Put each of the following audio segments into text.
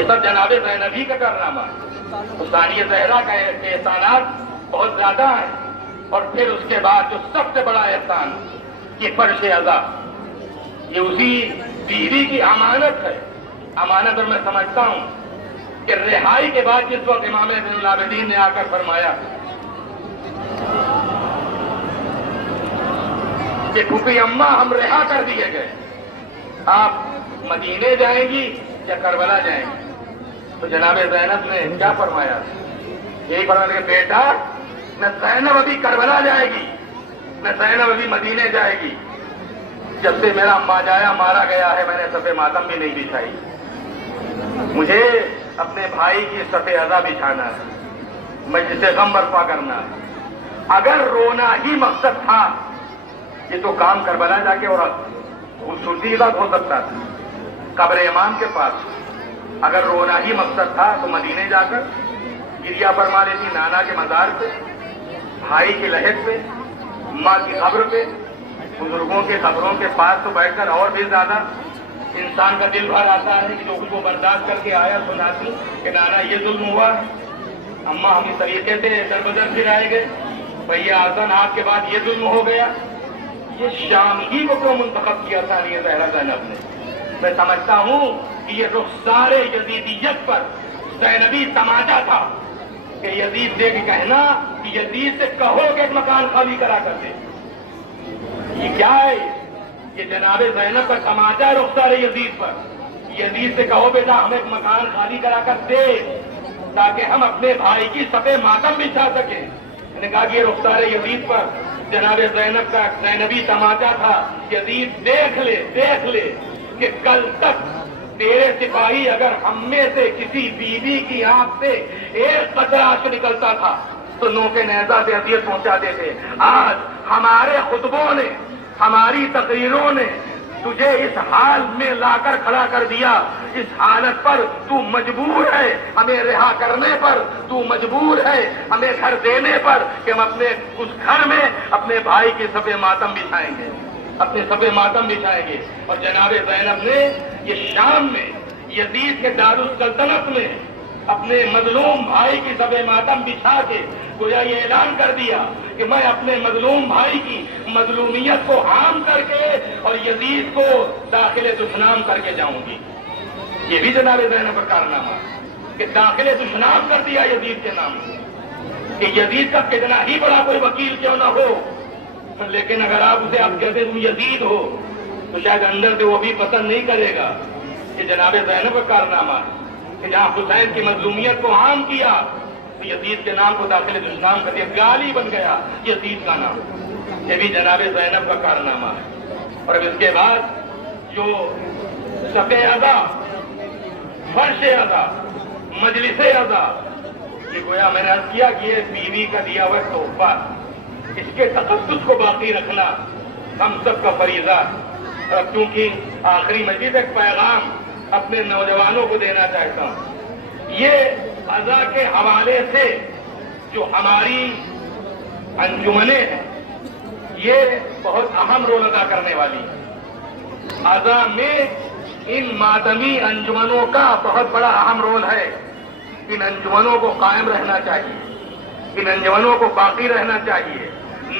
یہ سب جناب زینبی کا کارنامہ ہے۔ ثانیہ زہرا کا احسانات بہت زیادہ ہیں، اور پھر اس کے بعد جو سب سے بڑا احسان یہ فرش عزا، یہ اسی بیوی کی امانت ہے۔ امانت، اور میں سمجھتا ہوں کہ رہائی کے بعد جس وقت امام زین العابدین نے آ کر فرمایا کہ پھوپھی اماں ہم رہا کر دیے گئے، آپ مدینے جائیں گی یا کربلا جائیں گی، تو جناب زینب نے کیا فرمایا؟ یہی فرمایا کہ بیٹا نہ زینب ابھی کربلا جائے گی نہ زینب ابھی مدینے جائے گی، جب سے میرا ماجایا مارا گیا ہے میں نے صف ماتم بھی نہیں بچھائی، مجھے اپنے بھائی کی صف عزا بچھانا ہے، مجلس غم برپا کرنا ہے۔ اگر رونا ہی مقصد تھا، یہ تو کام کربلا جا کے اور خوبصورتی بات ہو سکتا تھا قبر امام کے پاس، اگر رونا ہی مقصد تھا تو مدینے جا کر گریا فرما لیتی، نانا کے مزار پہ، بھائی کی لحد پہ، ماں کی قبر پہ، بزرگوں کے قبروں کے پاس تو بیٹھ کر اور بھی زیادہ انسان کا دل بھر آتا ہے کہ جو کچھ وہ برداشت کر کے آیا سناتی کہ نانا یہ ظلم ہوا، اماں ہم اس طریقے سے در بدر پھر آئے گئے، بھیا آسان آپ کے بعد یہ ظلم ہو گیا۔ یہ شام ہی کو کیوں منتخب کیا ثانیہ زہرا زینب نے؟ میں سمجھتا ہوں کہ یہ رخسار یزیدیت پر زینبی تماچا تھا کہ یزید سے کہنا کہ یزید سے کہو کہ ایک مکان خالی کرا کر دے۔ یہ کیا ہے؟ یہ جناب زینب کا تماچا ہے رخسار یزید پر۔ یزید سے کہو بیٹا ہم ایک مکان خالی کرا کر دے تاکہ ہم اپنے بھائی کی صف ماتم بچھا سکیں۔ میں نے کہا کہ یہ رخسار یزید پر جناب زینب کا زینبی تماچا تھا۔ یزید دیکھ لے کہ کل تک تیرے سپاہی اگر ہم میں سے کسی بیوی کی آنکھ سے ایک قطرہ آنسو نکلتا تھا تو نوکے نیزہ سے اذیت پہنچاتے تھے، آج ہمارے خطبوں نے، ہماری تقریروں نے تجھے اس حال میں لا کر کھڑا کر دیا۔ اس حالت پر تو مجبور ہے، ہمیں رہا کرنے پر تو مجبور ہے، ہمیں گھر دینے پر کہ ہم اپنے اس گھر میں اپنے بھائی کی صف ماتم بچھائیں گے، اپنے صف ماتم بچھائیں گے۔ اور جناب زینب نے یہ شام میں یزید کے دارالسلطنت میں اپنے مظلوم بھائی کی صف ماتم بچھا کے گویا یہ اعلان کر دیا کہ میں اپنے مظلوم بھائی کی مظلومیت کو عام کر کے اور یزید کو داخل دشنام کر کے جاؤں گی۔ یہ بھی جناب زینب کا کارنامہ کہ داخل دشنام کر دیا یزید کے نام کہ یزید کا کتنا ہی بڑا کوئی وکیل کیوں نہ ہو، لیکن اگر آپ اسے آپ کہتے تم یزید ہو تو شاید اندر سے وہ بھی پسند نہیں کرے گا۔ یہ جناب زینب کا کارنامہ ہے کہ جہاں حسین کی مظلومیت کو عام کیا تو یزید کے نام کو داخل دشنام کر دیا، گالی بن گیا یزید کا نام۔ یہ بھی جناب زینب کا کارنامہ ہے۔ اور اب اس کے بعد جو صف عزا، فرش عزا، مجلس عزا، یہ گویا میں نے عرض کیا کہ یہ بیوی کا دیا ہوا تحفہ، اس کے تقدس کو باقی رکھنا ہم سب کا فریضہ ہے۔ اور کیونکہ آخری مزید ایک پیغام اپنے نوجوانوں کو دینا چاہتا ہوں، یہ عزا کے حوالے سے جو ہماری انجمنیں ہیں یہ بہت اہم رول ادا کرنے والی ہیں۔ عزا میں ان ماتمی انجمنوں کا بہت بڑا اہم رول ہے۔ ان انجمنوں کو قائم رہنا چاہیے، ان انجمنوں کو باقی رہنا چاہیے۔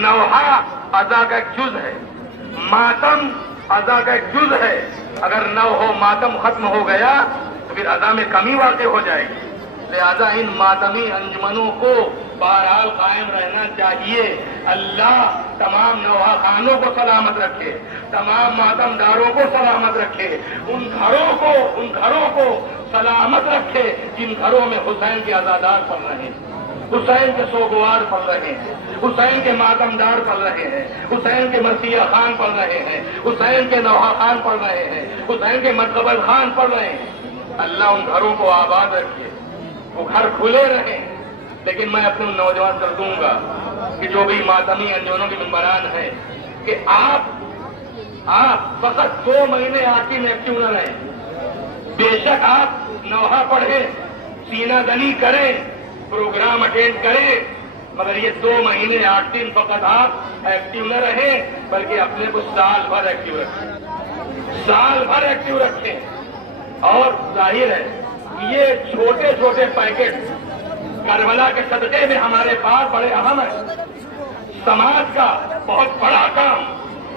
نوحہ عزا کا ایک جز ہے، ماتم عزا کا ایک جز ہے۔ اگر نو ہو ماتم ختم ہو گیا تو پھر عزا میں کمی واقع ہو جائے گی۔ لہذا ان ماتمی انجمنوں کو بہرحال قائم رہنا چاہیے۔ اللہ تمام نوحہ خانوں کو سلامت رکھے، تمام ماتم داروں کو سلامت رکھے، ان گھروں کو سلامت رکھے جن گھروں میں حسین کے عزادار پڑھ رہے ہیں، حسین کے سوگوار پڑھ رہے ہیں، حسین کے ماتمدار پڑھ رہے ہیں، حسین کے مرثیہ خان پڑھ رہے ہیں، حسین کے نوحہ خان پڑھ رہے ہیں، حسین کے مدقبل خان پڑھ رہے ہیں۔ اللہ ان گھروں کو آباد رکھے، وہ گھر کھلے رہیں۔ لیکن میں اپنے نوجوان کر دوں گا کہ جو بھی ماتمی انجمنوں کے ممبران ہیں کہ آپ فقط 2 مہینے آتی میں ایکٹیو نہ رہیں۔ بے شک آپ نوحہ پڑھیں، سینہ دنی کریں، پروگرام اٹینڈ کریں، مگر یہ 2 مہینے 8 دن فقط آپ ایکٹیو نہ رہیں بلکہ اپنے کو سال بھر ایکٹیو رکھیں، سال بھر ایکٹیو رکھیں۔ اور ظاہر ہے یہ چھوٹے چھوٹے پیکٹ کربلا کے صدقے میں ہمارے پاس بڑے اہم ہیں. سماج کا بہت بڑا کام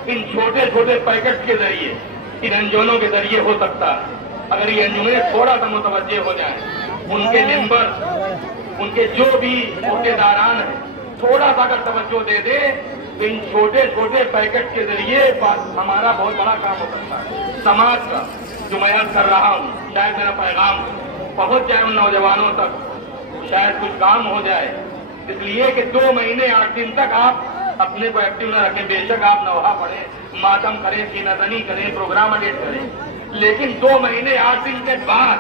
ان چھوٹے چھوٹے پیکٹ کے ذریعے، ان انجمنوں کے ذریعے ہو سکتا ہے. اگر یہ انجمنیں تھوڑا سا متوجہ ہو جائیں، ان کے ممبر، ان کے جو بھی عہدیداران ہیں تھوڑا سا اگر توجہ دے دیں تو ان چھوٹے چھوٹے پیکٹ کے ذریعے ہمارا بہت بڑا کام ہو سکتا ہے. سماج کا جو میں یاد کر رہا ہوں، شاید میرا پیغام پہنچ جائے ان نوجوانوں تک، شاید کچھ کام ہو جائے. اس لیے کہ 2 مہینے 8 دن تک آپ اپنے کو ایکٹیو نہ رکھیں. بے شک آپ نوحہ پڑھیں، ماتم کریں، سینہ زنی کریں، پروگرام اٹینڈ کریں، لیکن 2 مہینے 8 دن کے بعد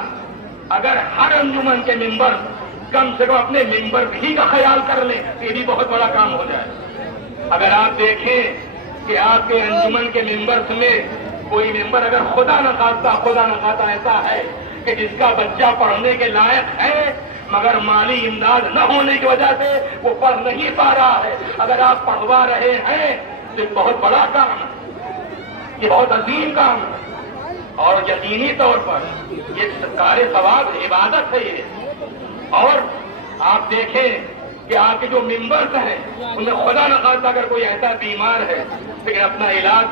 اگر ہر انجمن کے ممبر کم سے کم اپنے ممبر ہی کا خیال کر لیں تو یہ بھی بہت بڑا کام ہو جائے. اگر آپ دیکھیں کہ آپ کے انجمن کے ممبرس میں کوئی ممبر اگر خدا نہ خواستہ ایسا ہے کہ جس کا بچہ پڑھنے کے لائق ہے مگر مالی امداد نہ ہونے کی وجہ سے وہ پڑھ نہیں پا رہا ہے، اگر آپ پڑھوا رہے ہیں تو یہ بہت بڑا کام ہے، یہ بہت عظیم کام ہے. اور یقینی طور پر یہ سرکار ثواب عبادت ہے یہ. اور آپ دیکھیں کہ آپ کے جو ممبرز ہیں ان میں خدا نہ خواستہ اگر کوئی ایسا بیمار ہے لیکن اپنا علاج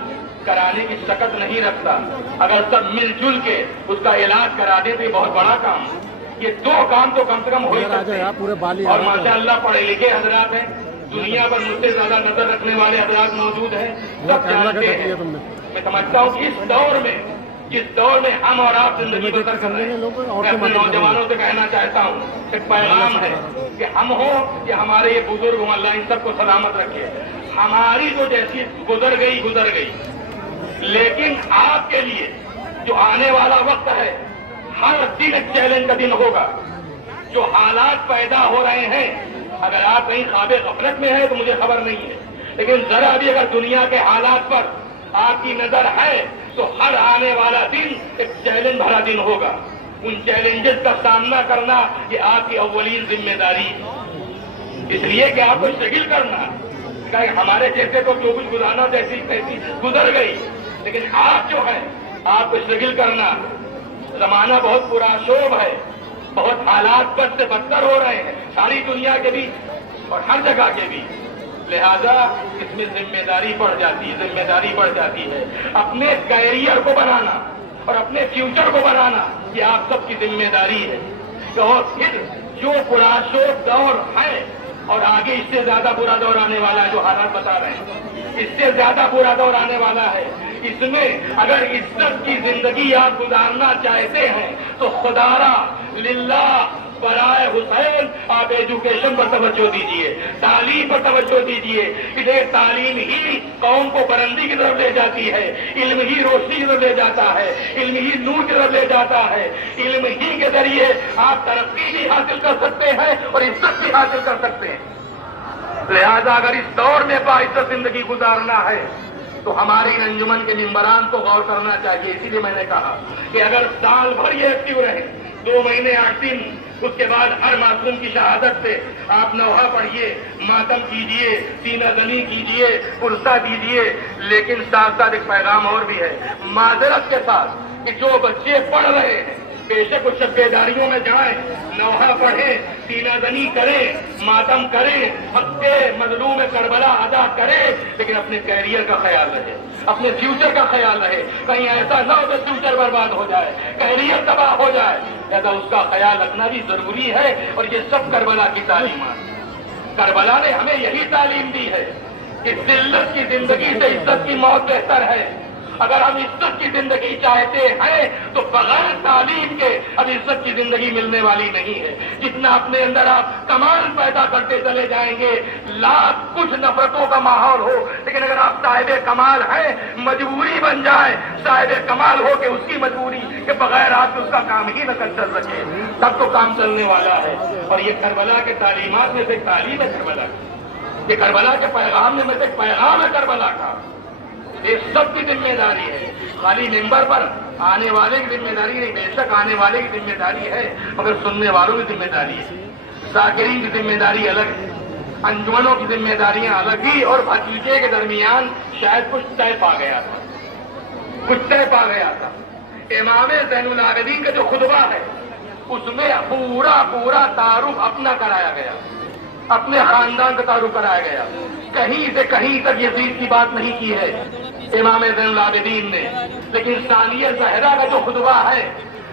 کرانے کی شکت نہیں رکھتا، اگر سب مل جل کے اس کا علاج کرا دیں تو یہ بہت بڑا کام. یہ 2 کام تو کم سے کم ہو سکتے ہیں. اور ماشاء اللہ پڑھے لکھے حضرات ہیں، دنیا پر مجھ سے زیادہ نظر رکھنے والے حضرات موجود ہیں، سب جانتے ہیں. میں سمجھتا ہوں کہ جس دور میں ہم اور آپ زندگی بسر کر رہے ہیں، میں اپنے نوجوانوں سے کہنا چاہتا ہوں، ایک پیغام ہے کہ ہم ہوں کہ ہمارے یہ بزرگ ہوں، اللہ ان سب کو سلامت رکھے. ہماری جو جیسی گزر گئی، لیکن آپ کے لیے جو آنے والا وقت ہے ہر دن ایک چیلنج کا دن ہوگا. جو حالات پیدا ہو رہے ہیں، اگر آپ کہیں خواب غفلت میں ہیں تو مجھے خبر نہیں ہے، لیکن ذرا بھی اگر دنیا کے حالات پر آپ کی نظر ہے تو ہر آنے والا دن ایک چیلنج بھرا دن ہوگا. ان چیلنجز کا سامنا کرنا یہ آپ کی اولین ذمہ داری ہے. اس لیے کہ آپ کو شگل کرنا، کہ ہمارے جیسے تو جو کچھ گزارنا جیسی تیسی گزر گئی، لیکن آپ جو ہے آپ کو شگل کرنا. زمانہ بہت پرآشوب ہے، بہت حالات بد سے بدتر ہو رہے ہیں ساری دنیا کے بھی اور ہر جگہ کے بھی. لہذا اس میں ذمہ داری بڑھ جاتی ہے. اپنے کیریئر کو بنانا اور اپنے فیوچر کو بنانا یہ آپ سب کی ذمہ داری ہے. اور پھر جو پرآشوب دور ہے اور آگے اس سے زیادہ برا دور آنے والا ہے، جو حالات بتا رہے ہیں اس سے زیادہ برا دور آنے والا ہے. اس میں اگر عزت کی زندگی آپ گزارنا چاہتے ہیں تو خدارا للہ برائے حسین آپ ایجوکیشن پر توجہ دیجیے، تعلیم پر توجہ دیجیے. اسے تعلیم ہی قوم کو بلندی کی طرف لے جاتی ہے، علم ہی روشنی کی طرف لے جاتا ہے، علم ہی نور کی طرف لے جاتا ہے. علم ہی کے ذریعے آپ ترقی بھی حاصل کر سکتے ہیں اور عزت بھی حاصل کر سکتے ہیں. لہذا اگر اس دور میں باعزت زندگی گزارنا ہے تو ہماری انجمن کے ممبران کو غور کرنا چاہیے. اسی لیے میں نے کہا کہ اگر سال بھر یہ ایکٹیو رہے، 2 مہینے 8 دن، اس کے بعد ہر معصوم کی شہادت پہ آپ نوحہ پڑھیے، ماتم کیجیے، سینہ زنی کیجیے، پرسہ دیجیے. لیکن ساتھ ساتھ ایک پیغام اور بھی ہے معذرت کے ساتھ کہ جو بچے پڑھ رہے ہیں بے شک وہ شب بیداریوں میں جائیں، نوحہ پڑھیں، سینہ زنی کریں، ماتم کریں، حق کے مظلوم کربلا ادا کریں، لیکن اپنے کیریئر کا خیال رہے، اپنے فیوچر کا خیال رہے. کہیں ایسا نہ ہو کہ فیوچر برباد ہو جائے، کیریئر تباہ ہو جائے. لہذا اس کا خیال رکھنا بھی ضروری ہے. اور یہ سب کربلا کی تعلیمات، کربلا نے ہمیں یہی تعلیم دی ہے کہ ذلت کی زندگی سے عزت کی موت بہتر ہے. اگر ہم عزت کی زندگی چاہتے ہیں تو بغیر تعلیم کے اب عزت کی زندگی ملنے والی نہیں ہے. جتنا اپنے اندر آپ کمال پیدا کرتے چلے جائیں گے، لاکھ کچھ نفرتوں کا ماحول ہو، لیکن اگر آپ صاحب کمال ہیں، مجبوری بن جائے صاحب کمال ہو کہ اس کی مجبوری کہ بغیر آپ اس کا کام ہی نہ کر چل سکے، تب تو کام چلنے والا ہے. اور یہ کربلا کے تعلیمات میں سے ایک تعلیم ہے کربلا کی، یہ کربلا کے پیغام میں سے ایک پیغام ہے کربلا کا. یہ سب کی ذمہ داری ہے. خالی ممبر پر آنے والے کی ذمہ داری نہیں، بے شک آنے والے کی ذمہ داری ہے، مگر سننے والوں کی ذمہ داری ہے. ذاکرین کی ذمہ داری الگ ہے، انجمنوں کی ذمہ داریاں الگ ہی. اور بھتیجے کے درمیان شاید کچھ طے پا گیا تھا. امام زین العابدین کا جو خطبہ ہے اس میں پورا تعارف اپنا کرایا گیا، اپنے خاندان کا تعارف کرایا گیا. کہیں سے کہیں تک یزید کی بات نہیں کی ہے امام زین العابدین نے، لیکن ثانیہ زہرا کا جو خطبہ ہے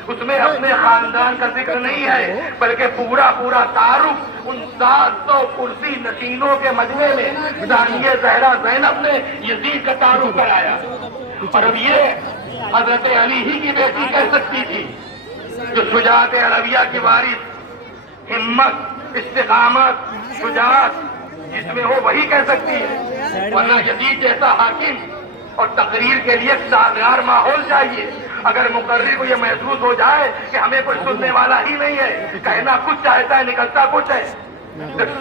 اس میں اپنے خاندان کا ذکر نہیں ہے، بلکہ پورا تعارف ان 700 کرسی نشینوں کے مجمع میں ثانیہ زہرا زینب نے یزید کا تعارف کرایا. اور اب یہ حضرت علی ہی کی بیٹی کہہ سکتی تھی جو شجاعت عربیہ کی وارث، ہمت، استقامت، شجاعت جس میں ہو وہی کہہ سکتی ہے، ورنہ یزید جیسا حاکم اور تقریر کے لیے سازگار ماحول چاہیے. اگر مقرر کو یہ محسوس ہو جائے کہ ہمیں کوئی سننے والا ہی نہیں ہے، کہنا کچھ چاہتا ہے نکلتا کچھ ہے،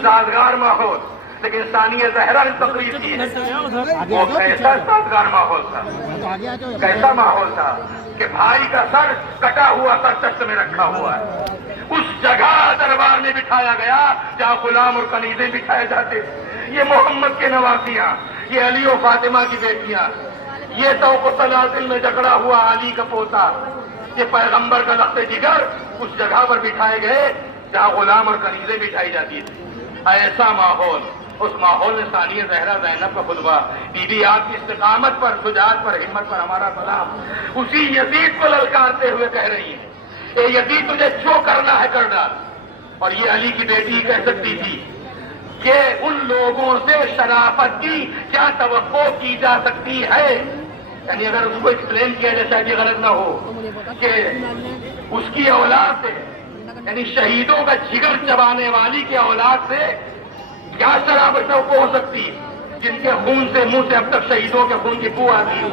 سازگار ماحول. لیکن ثانیہ زہرا نے تقریر کی ہے، وہ کیسا سازگار ماحول تھا، کیسا ماحول تھا کہ بھائی کا سر کٹا ہوا سر تخت میں رکھا ہوا ہے. اس جگہ دربار میں بٹھایا گیا جہاں غلام اور کنیزیں بٹھائے جاتے. یہ محمد کے نواسیاں، یہ علی و فاطمہ کی بیٹیاں، یہ توق و سلاسل میں جکڑا ہوا علی کا پوتا، یہ پیغمبر کا لخت جگر اس جگہ پر بٹھائے گئے جہاں غلام اور کنیزیں بٹھائی جاتی تھی. ایسا ماحول، اس ماحول میں ثانیہ زہرا زینب کا خطبہ، بی بی آپ کی استقامت پر، شجاعت پر، ہمت پر ہمارا سلام، اسی یزید کو للکارتے ہوئے کہہ رہی ہیں اے یزید تجھے جو کرنا ہے کر ڈال. اور یہ علی کی بیٹی کہہ سکتی تھی کہ ان لوگوں سے شرافت کی کیا توقع کی جا سکتی ہے. یعنی اگر اس کو ایکسپلین کیا جائے شاید یہ غلط نہ ہو کہ اس کی اولاد سے، یعنی شہیدوں کا جگر چبانے والی کی اولاد سے کیا شرافت توقع ہو سکتی، جن کے خون سے، منہ سے اب تک شہیدوں کے خون کی بو آتی ہے،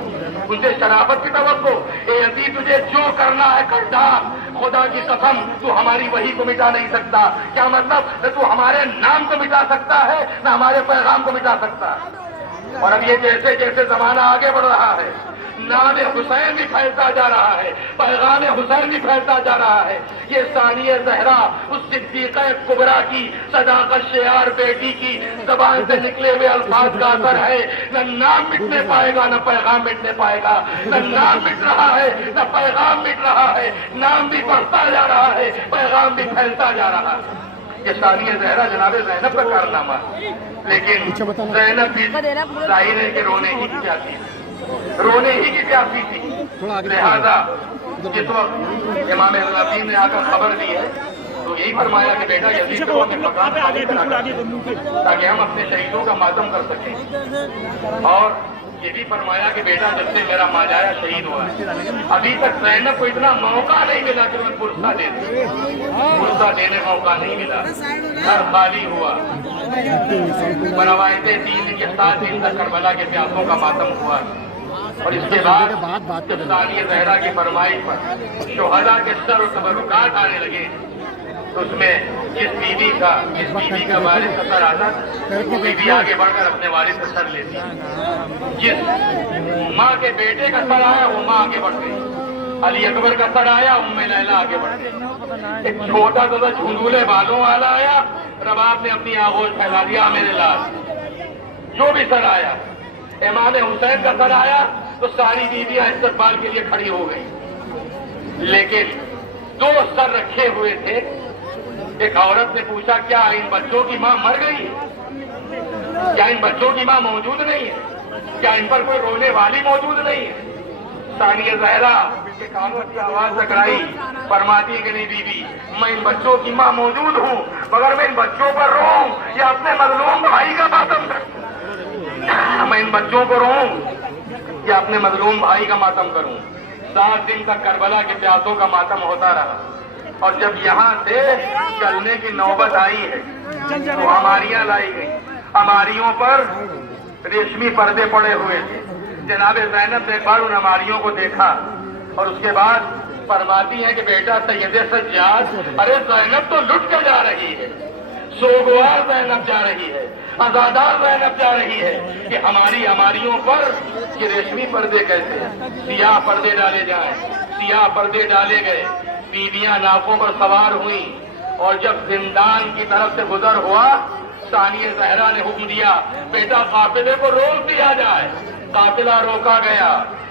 ان سے شرافت کی توقع. اے عزیز تجھے جو کرنا ہے کر ڈال، خدا کی قسم تو ہماری وحی کو مٹا نہیں سکتا. کیا مطلب، نہ تو ہمارے نام کو مٹا سکتا ہے نہ ہمارے پیغام کو مٹا سکتا ہے. اور اب یہ جیسے جیسے زمانہ آگے بڑھ رہا ہے، نام حسین بھی پھیلتا جا رہا ہے، پیغام حسین بھی پھیلتا جا رہا ہے. یہ ثانیہ زہرا اس صدیقہ کبریٰ کی صداقت شعار بیٹی کی زبان سے نکلے ہوئے الفاظ کا اثر ہے. نہ نام مٹنے پائے گا نہ پیغام مٹنے پائے گا. نہ نام مٹ رہا ہے نہ پیغام مٹ رہا ہے. نام بھی بڑھتا جا رہا ہے، پیغام بھی پھیلتا جا رہا ہے. یہ ثانیہ زہرا جناب زینب کا کارنامہ. لیکن زینب بھی ظاہر ہے کہ رونے ہی کی پیاسی تھی، رونے ہی کی پیاسی تھی. لہذا جس وقت امام الدین نے آ کر خبر دی ہے تو یہی فرمایا کہ بیٹا یزید کو ہمیں مقام خالی کرا تاکہ ہم اپنے شہیدوں کا ماتم کر سکیں. اور یہ بھی فرمایا کہ بیٹا جب سے میرا ماجایا شہید ہوا ہے ابھی تک زینب کو اتنا موقع نہیں ملا کہ انہیں پرسہ دے دے، پرسہ دینے موقع نہیں ملا. گھر خالی ہوا، روایتیں 3 دن کے 7 دن تک کربلا کے پیاسوں کا ماتم ہوا. اور اس کے بعد جب ثانیہ زہرا کی فرمائش پر شہداء کے سر و تبرکات آنے لگے تو اس میں جس بیوی کا والد کا سر آتا وہ بیوی آگے بڑھ کر اپنے والد کا سر لیتی. جس ماں کے بیٹے کا سر آیا وہ ماں آگے بڑھ گئی. علی اکبر کا سر آیا ام لیلا آگے بڑھ گئی. ایک چھوٹا سا جھنجھولے بالوں والا آیا، رباب نے اپنی آغوش پھیلا دیا میرے لال. جو بھی سر آیا، امام حسین کا سر آیا تو ساری بیویاں استقبال کے لیے کھڑی ہو گئی. لیکن 2 سر رکھے ہوئے تھے. ایک عورت نے پوچھا کیا ان بچوں کی ماں مر گئی ہے؟ کیا ان بچوں کی ماں موجود نہیں ہے؟ کیا ان پر کوئی رونے والی موجود نہیں ہے؟ ثانیہ زہرا کے کانوں کی آواز ٹکرائی، فرماتی کہ نہیں بیوی، میں ان بچوں کی ماں موجود ہوں مگر میں ان بچوں پر روؤں یا اپنے مظلوم بھائی کا ماتم کروں؟ میں ان بچوں کو روؤں یا اپنے مظلوم بھائی کا ماتم کروں؟ 7 دن تک کربلا کے پیاسوں کا ماتم ہوتا رہا. اور جب یہاں سے چلنے کی نوبت آئی ہے تو ہماریاں لائی گئی. ہماریوں پر ریشمی پردے پڑے ہوئے تھے. جناب زینب نے ایک بار ان ہماریوں کو دیکھا اور اس کے بعد فرماتی ہیں کہ بیٹا سید سجاد، ارے زینب تو لٹ کے جا رہی ہے، سوگوار زینب جا رہی ہے، آزادار زینب جا رہی ہے کہ ہماری ہماریوں پر یہ ریشمی پردے کیسے ہیں؟ سیاہ پردے ڈالے جائیں. سیاہ پردے ڈالے گئے. بیویاں ناکوں پر سوار ہوئیں اور جب زندان کی طرف سے گزر ہوا ثانیہ زہرا نے حکم دیا بیٹا قافلے کو روک دیا جائے. قافلہ روکا گیا.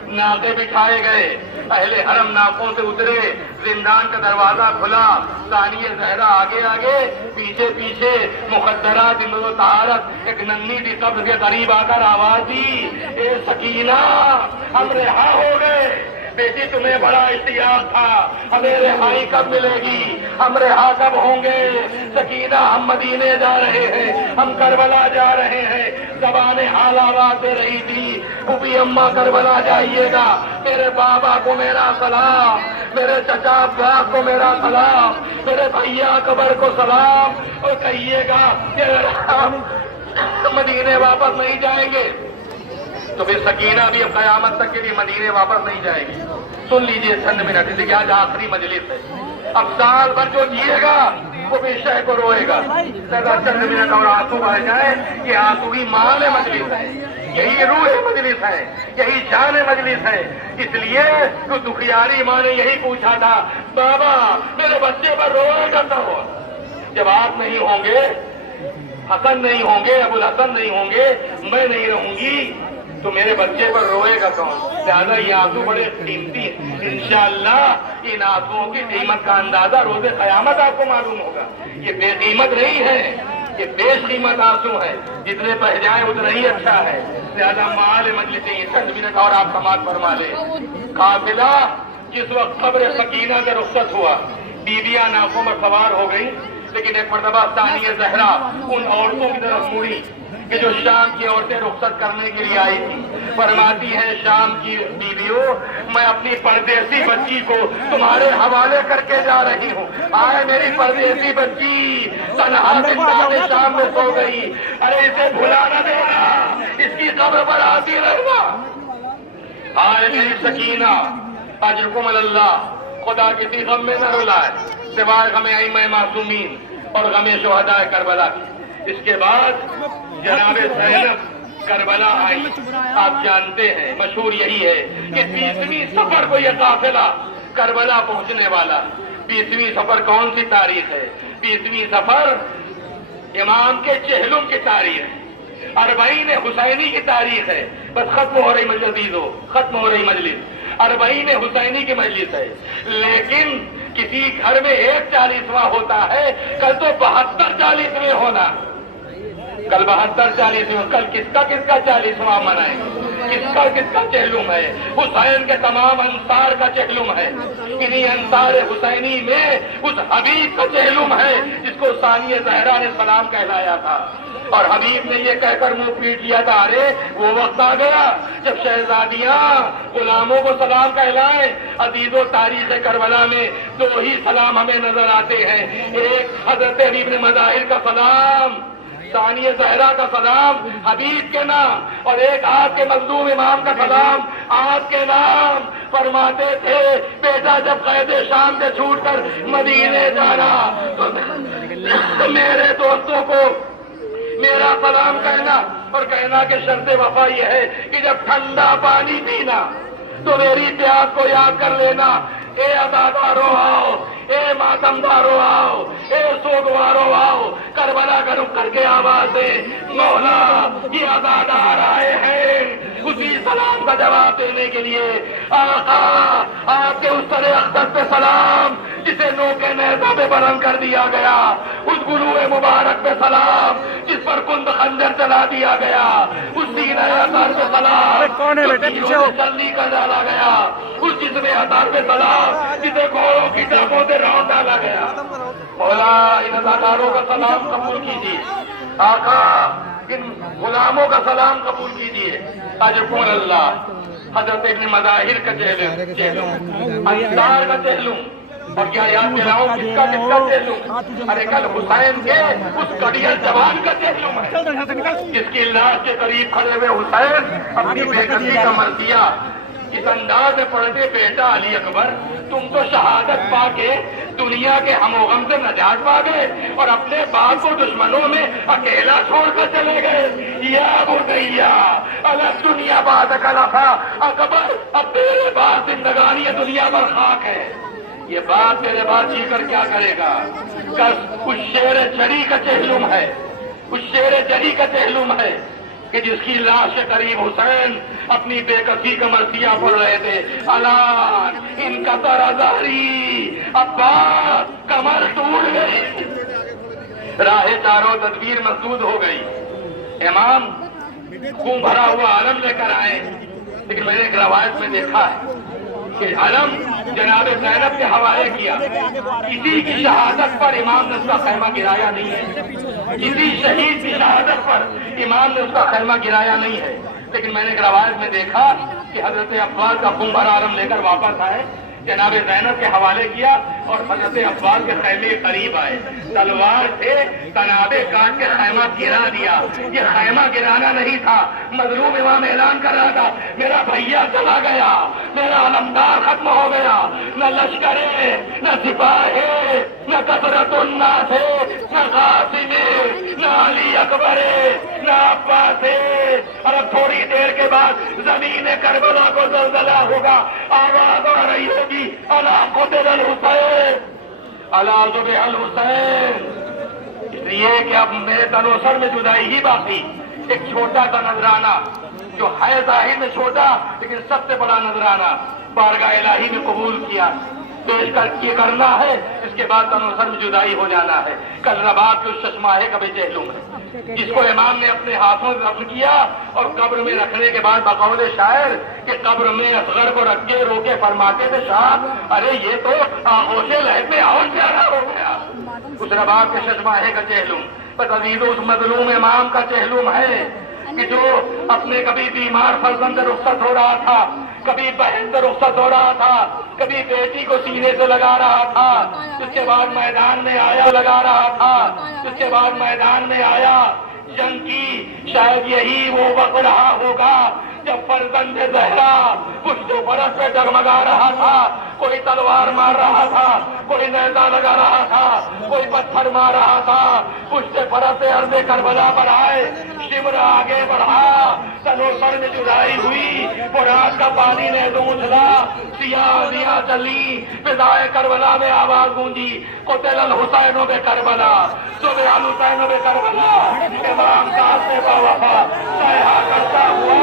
ناقے بٹھائے گئے، اہل حرم ناقوں سے اترے، زندان کا دروازہ کھلا، ثانیہ زہرا آگے آگے، پیچھے پیچھے، مخدرات و طہارت ایک ننھی سی قبر کے قریب آ کر آواز دی، اے سکینہ ہم رہا ہو گئے، بیٹی تمہیں بڑا اشتیاق تھا، ہمیں رہائی کب ملے گی، ہم رہا کب ہوں گے؟ سکینہ ہم مدینے جا رہے ہیں، ہم کربلا جا رہے ہیں۔ زبان حال آواز دے رہی تھی، پھوپھی اماں کربلا جائیے گا، میرے بابا کو میرا سلام، میرے چچا عباس کو میرا سلام، میرے بھیا قبر کو سلام، اور کہیے گا کہ اگر ہم مدینے واپس نہیں جائیں گے تو پھر سکینہ بھی اب قیامت تک کے لیے مدینے واپس نہیں جائے گی۔ سن لیجئے چند منٹ، اس لیے آج آخری مجلس ہے، اب سال بھر جو جیے گا وہ بھی شے کو روئے گا، چند منٹ اور آنسو بہ جائے، یہ آنسو ہی مال مجلس ہے، یہی روح مجلس ہے، یہی جان مجلس ہے۔ اس لیے تو دکھیاری ماں نے یہی پوچھا تھا، بابا میرے بچے پر روئے گا تو جب آپ نہیں ہوں گے، حسن نہیں ہوں گے، ابو الحسن نہیں ہوں گے، میں نہیں رہوں گی تو میرے بچے پر روئے گا کون؟ لہٰذا یہ آنسو بڑے قیمتی، انشاءاللہ ان آنسوؤں کی قیمت کا اندازہ روز قیامت آپ کو معلوم ہوگا۔ یہ بے قیمت نہیں ہے، یہ بیش قیمت آنسو ہے، جتنے بہ جائے اتنا ہی اچھا ہے۔ لہٰذا مال مجلس چند منٹ اور آپ سماعت فرما لیں۔ قافلہ جس وقت قبر سکینہ سے رخصت ہوا، بیویاں ناقوں پر سوار ہو گئی، لیکن ایک مرتبہ ثانیہ زہرا ان عورتوں کی طرف مڑی کہ جو شام کی عورتیں رخصت کرنے کے لیے آئی تھی، فرماتی ہیں شام کی بیویوں، میں اپنی پردیسی بچی کو تمہارے حوالے کر کے جا رہی ہوں۔ آئے میری پردیسی بچی تنہا زندان شام میں سو گئی، ارے اسے بھلا نہ دینا، اس کی قبر پر آتی رہنا۔ آئے میری سکینہ، اجرکم اللہ، خدا کسی غم میں نہ رلائے سوائے غم ائمہ معصومین اور غم شہداء کربلا کی۔ اس کے بعد جناب زینب کربلا آئی، آپ جانتے ہیں مشہور یہی ہے کہ 20ویں سفر کو یہ قافلہ کربلا پہنچنے والا۔ 20ویں سفر کون سی تاریخ ہے؟ 20ویں سفر امام کے چہلم کی تاریخ ہے، 40 حسینی کی تاریخ ہے۔ بس ختم ہو رہی مجلس، ختم ہو رہی مجلس، 40 حسینی کی مجلس ہے، لیکن کسی گھر میں 1 40واں ہوتا ہے، کل تو 72 40ویں ہونا، کل 72 40واں، کل کس کا 40واں منائیں، کس کا چہلم ہے؟ حسین کے تمام انصار کا چہلم ہے، انہی انصار حسینی میں اس حبیب کا چہلم ہے جس کو ثانیہ زہرا نے سلام کہلایا تھا، اور حبیب نے یہ کہہ کر منہ پیٹ لیا تھا، ارے وہ وقت آ گیا جب شہزادیاں غلاموں کو سلام کہلائیں۔ عزیز و تاریخ کربلا میں 2 ہی سلام ہمیں نظر آتے ہیں، ایک حضرت حبیب نے مظاہر کا سلام، ثانیہ زہرا کا سلام حبیب کے نام، اور ایک آپ کے مظلوم امام کا سلام آپ کے نام۔ فرماتے تھے بیٹا جب قید شام سے چھوٹ کر مدینے جانا تو میرے دوستوں کو میرا سلام کہنا، اور کہنا کہ شرط وفا یہ ہے کہ جب ٹھنڈا پانی پینا تو میری پیاس کو یاد کر لینا۔ اے عزادارو آؤ، اے ماتمدارو آؤ، اے سوگوارو آؤ، کربلا کا رخ کر کے آواز دے، مولا یہ عزادار آئے ہیں اسی سلام کا جواب دینے کے لیے۔ آقا آپ کے اس سر اختر پہ سلام جسے نوکے نیزہ پہ بلند کر دیا گیا، اس گلوئے مبارک پہ سلام جس پر کند خنجر چلا دیا گیا، اس سینہ اثر پہ سلام جو چلنی کر ڈالا گیا، اس جسم اثر پہ سلام جسے گھوڑوں کی ٹانگوں سے راؤنڈ ڈالا گیا۔ مولا ان عزاداروں کا سلام قبول کیجیے، آقا ان غلاموں کا سلام قبول کیجیے۔ اجرکم اللہ، حضرت ابن مظاہر کا چہلم، انصار کا چہلم، اور کیا یاد دلاؤں کس کا چہلم؟ ارے کل حسین کے اس کڑیل جوان کا چہلم ہے جس کی لاش کے قریب کھڑے ہوئے حسین اپنی بے قدری کا مرثیہ اس انداز میں پڑھتے، بیٹا علی اکبر تم تو شہادت پا کے دنیا کے ہم و غم سے نجات پا گئے اور اپنے باپ کو دشمنوں میں اکیلا چھوڑ کر چلے گئے۔ یا بنیا الگ دنیا بات کلفا اکبر، اب تیرے بعد زندگانی دنیا پر خاک ہے، یہ بات تیرے بعد جی کر کیا کرے گا؟ اس شیر جری کا چہلم ہے، اس شیر جری کا چہلم ہے کہ جس کی لاش کے قریب حسین اپنی بے کسی کا مرثیہ پڑھ رہے تھے، الان ان کا ترازاری عباس کمر ٹوٹ گئی، راہ چاروں تدبیر مسدود ہو گئی۔ امام خون بھرا ہوا علم لے کر آئے، لیکن میں نے ایک روایت میں دیکھا ہے کہ علم جناب زینب کے حوالے کیا، کسی کی شہادت پر امام نے اس کا خیمہ گرایا نہیں ہے، کسی شہید کی شہادت پر امام نے اس کا خیمہ گرایا نہیں ہے، لیکن میں نے ایک روایت میں دیکھا کہ حضرت عباس کا خون بھرا علم لے کر واپس آئے، جناب زینب کے حوالے کیا اور حضرت عباس کے خیمے کے قریب آئے، تلوار سے تنابے کاٹ کے خیمہ گرا دیا۔ یہ خیمہ گرانا نہیں تھا، مظلوم امام اعلان کر رہا تھا میرا بھیا چلا گیا، میرا علمدار ختم ہو گیا، نہ لشکر ہے، نہ سپاہ ہے، نہ کثرت الناس ہے، نہ قاسم ہے، نہ علی اکبر ہے، نہ عباس ہے۔ اور اب تھوڑی دیر کے بعد زمین کربلا کو زلزلہ ہوگا، آواز آ رہی ہوگی الا قتل الحسین، الا ذبح الحسین۔ اس لیے کہ اب میرے تن و سر میں جدائی ہی باقی، ایک چھوٹا سا نذرانہ جو ہے ظاہر میں چھوٹا لیکن سب سے بڑا نذرانہ بارگاہ الہی میں قبول کیا، پیش کر کے کرنا ہے، اس کے بعد تن و سر میں جدائی ہو جانا ہے۔ کل رباط کے اس چشمہ کبھی جہلوم ہے جس کو امام نے اپنے ہاتھوں سے دفن کیا اور قبر میں رکھنے کے بعد بقول شاعر کہ قبر میں اصغر کو رکھ کے روکے فرماتے تھے شاہ ارے یہ تو آغوش لہب میں اور پیارا ہو گیا۔ اس رباط کے چشمہ کا چہلوم بس عزیز اس مظلوم امام کا چہلوم ہے کہ جو اپنے کبھی بیمار فرزند رخصت ہو رہا تھا، کبھی بہن سے رخصت ہو رہا تھا، کبھی بیٹی کو سینے سے لگا رہا تھا، اس کے بعد میدان میں آیا لگا رہا تھا، اس کے بعد میدان میں آیا جنگ کی۔ شاید یہی وہ وقت رہا ہوگا جب فرزند زہرا پشت و فرس پہ ڈگمگا رہا تھا، کوئی تلوار مار رہا تھا، کوئی نیزہ لگا رہا تھا، کوئی پتھر مار رہا تھا، پشت فرس سے عرض کربلا پر آئے، شمر آگے بڑھا، تنو سر میں جدائی ہوئی، فرات کا پانی نے اچھلا، سیاہ سیاہ چلی، فضائے کربلا میں آواز گونجی قتل الحسین بے کربلا، صبح الحسین بے کربلا۔ امام صاحب سے باوفا سایہ کرتا ہوا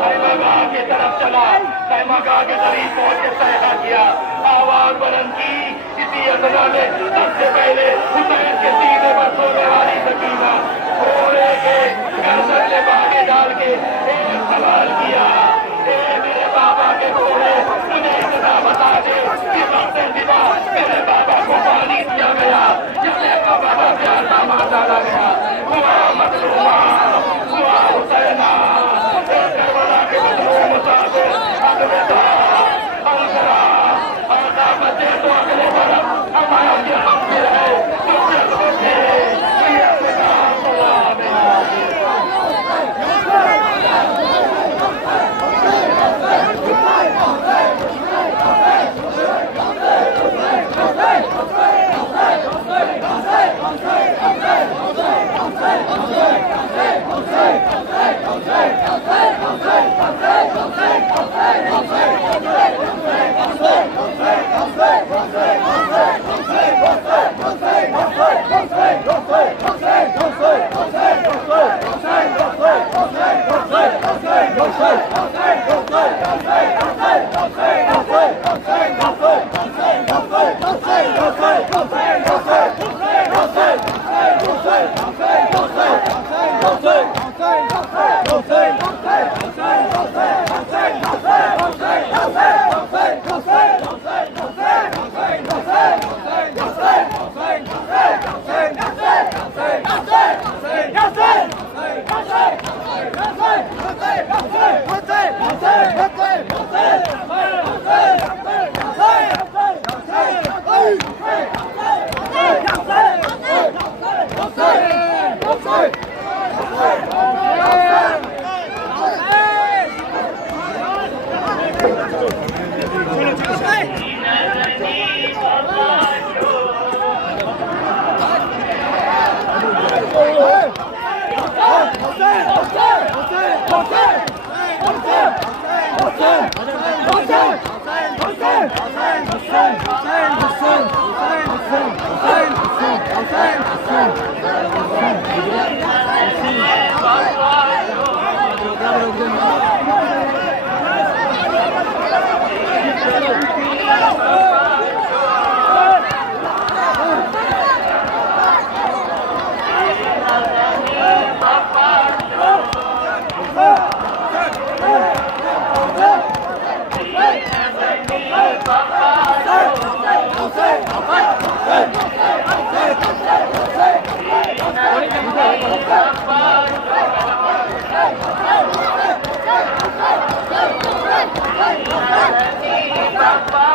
خیمہ گاہ کی طرف چلا، خیمہ گاہ کے قریب پہنچ کے سایہ کیا، آواز بلند کی۔ اسی اثنا میں سب سے پہلے حسین کے سینے پر سونے والی سکینہ گھوڑے کے گردن سے باگے ڈال کے ایک سوال کیا، اے میرے بابا کے گھوڑے مجھے اتنا بتا دے کہ سب سے سوا میرے بابا کو پانی دیا گیا یا میرے بابا سے آسامہ ڈالا گیا، ہوا مظلومہ ہوا حسینہ، کربلا کے مظلوم مسافر اگلتا انسرا آتا بچے تو اگلے طرف ہمارا یہ حق میں ہے مجھے سوچے یہ اپنا سوال ہے۔ اللہ